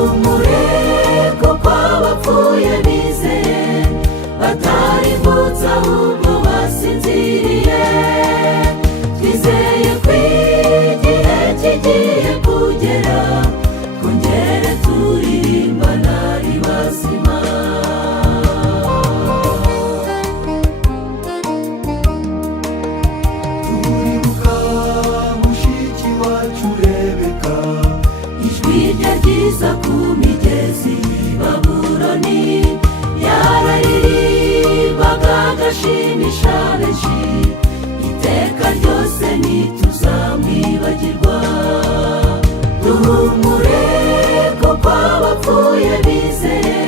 duhumure kuko abapfuye bizeye batarimbutse ahubwo basinziriye. Twizeye ko igihe kigiye kugera kongere turirimbana ari bazima. turibuka mushiki wacu Rebeka, Ijwi rye ryiza ku migezi y'i Babuloni, yararirimbaga agashimisha benshi. Iteka ryose ntituzamwibagirwa. Duhumure kuko abapfuye bizeye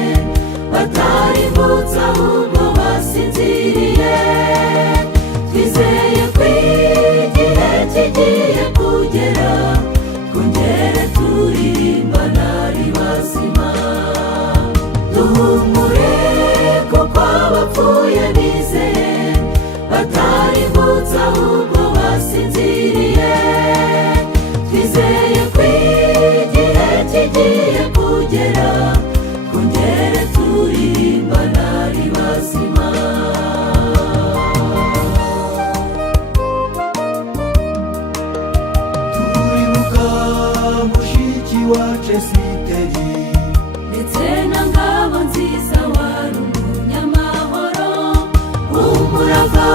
batarimbutse ahubwo basinziriye. Twizeye ko igihe kigiye kugera kongere turirimbana ari bazima. Duhumure kuko abapfuye bizeye batarimbutse ahubwo basinziriye. Twizeye ko igihe kigiye kugera kongere turirimbana ari bazima. turibuka mushiki wacu Esiteri, ndetse na Ngabonziza wari umunyamahoro. Umurava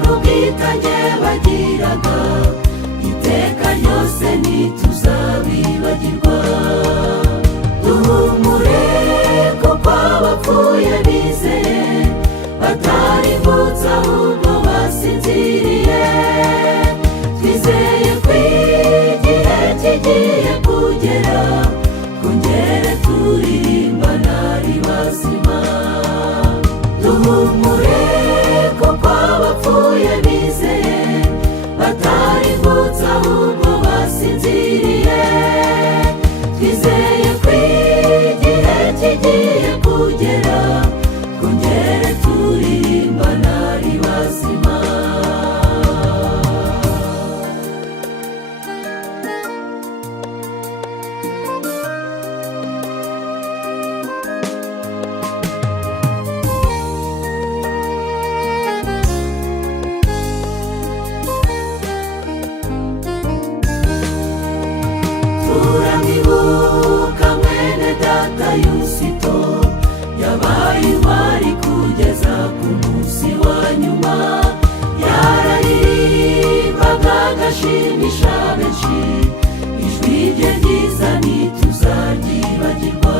n'ubwitange bagiraga iteka ryose ntituzabibagirwa. Duhumure kuko abapfuye bizeye batarimbutse ahubwo basinziriye. Twizeye ko igihe kigiye kugera kongere turirimbana ari bazima. Duhumure kuko abapfuye bizeye batarimbutse ahubwo basinziriye. Twizeye ko igihe kigiye kugera kongere turirimbana ari bazima. Turamwibuka mwene data Yusito, yabaye intwari kugeza ku munsi wa nyuma. Yararirimbaga agashimisha benshi, ijwi rye ryiza ntituzaryibagirwa.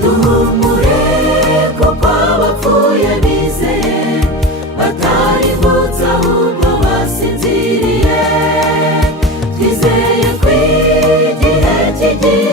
Duhumure kuko abapfuye bizeye batarimbutse ahubwo basinziriye. Twizeye ko igihe kigiye